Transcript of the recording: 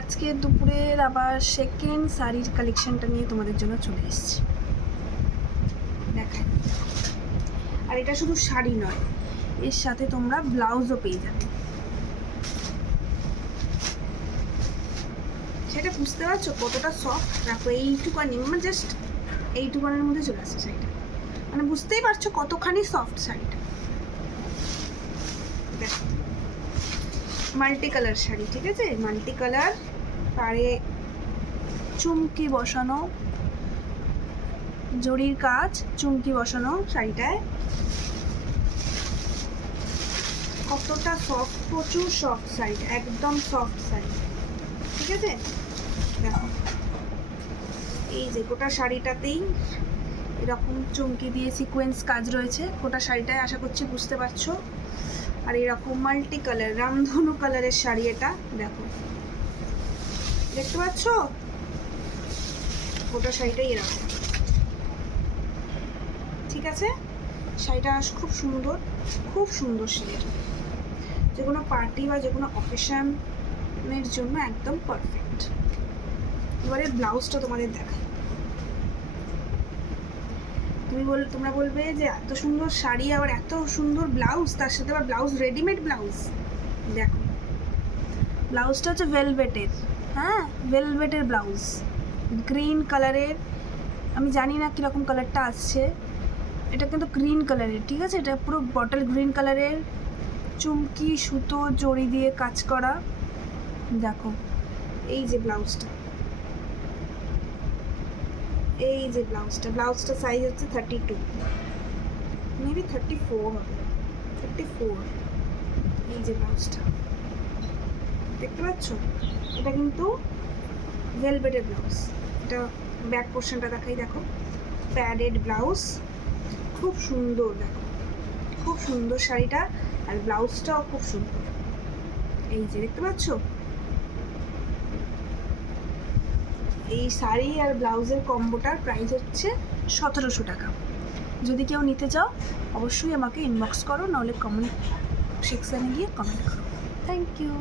আজকে দুপুরের আবার সেকেন্ড শাড়ির কালেকশনটা নিয়ে তোমাদের জন্য চলে এসেছি। দেখাই, আর এটা শুধু শাড়ি নয়, এর সাথে তোমরা ব্লাউজও পেয়ে যাবে। সেটা বুঝতে পারছো কতটা সফট? দেখো এইটুকানি, মানে জাস্ট এইটুকানের মধ্যে চলে আসছে শাড়িটা, মানে বুঝতেই পারছো কতখানি সফট শাড়িটা। দেখো, মাল্টি কালার শাড়ি, ঠিক আছে, মাল্টি কালার, পাড়ে চুমকি বসানো, জরির কাজ, চুমকি বসানো শাড়িটায়। কতটা সফট, প্রচুর সফট শাড়িটা, একদম সফট শাড়ি, ঠিক আছে। দেখো, এই যে গোটা শাড়িটাতেই এরকম চুমকি দিয়ে সিকোয়েন্স কাজ রয়েছে গোটা শাড়িটায়, আশা করছি বুঝতে পারছো। আর এরকম মাল্টি কালার, রামধনু কালারের শাড়ি এটা, দেখো দেখতে পাচ্ছ, গোটা শাড়িটাই এরকম, ঠিক আছে। শাড়িটা খুব সুন্দর, খুব সুন্দর শাড়িটা, যে কোনো পার্টি বা যে কোনো অকেশনের জন্য একদম পারফেক্ট। এবারে ব্লাউজটা তোমাদের দেখাই। তোমরা বলবে যে এত সুন্দর শাড়ি আবার এত সুন্দর ব্লাউজ, তার সাথে আবার ব্লাউজ রেডিমেড ব্লাউজ। দেখো, ব্লাউজটা হচ্ছে ভেলভেটের, হ্যাঁ ভেলভেটের ব্লাউজ, গ্রিন কালারের। আমি জানি না কীরকম কালারটা আসছে, এটা কিন্তু গ্রিন কালারের, ঠিক আছে। এটা পুরো বটল গ্রিন কালারের, চুমকি সুতো জড়ি দিয়ে কাজ করা। দেখো, এই যে ব্লাউজটা, এই যে ব্লাউজটা সাইজ হচ্ছে 32, মেবি 34 হবে, 34। এই যে ব্লাউজটা দেখতে পাচ্ছ, এটা কিন্তু ভেলভেটের ব্লাউজ। এটা ব্যাক পোর্শনটা দেখাই, দেখো প্যাডেড ব্লাউজ, খুব সুন্দর, দেখো খুব সুন্দর শাড়িটা, আর ব্লাউজটাও খুব সুন্দর। এই যে দেখতে পাচ্ছ, এই শাড়ি আর ব্লাউজের কম্বোটার প্রাইস হচ্ছে 1700 টাকা। যদি কেউ নিতে চাও অবশ্যই আমাকে ইনবক্স করো, নাহলে কমেন্ট সেকশানে গিয়ে কমেন্ট করো। Thank you.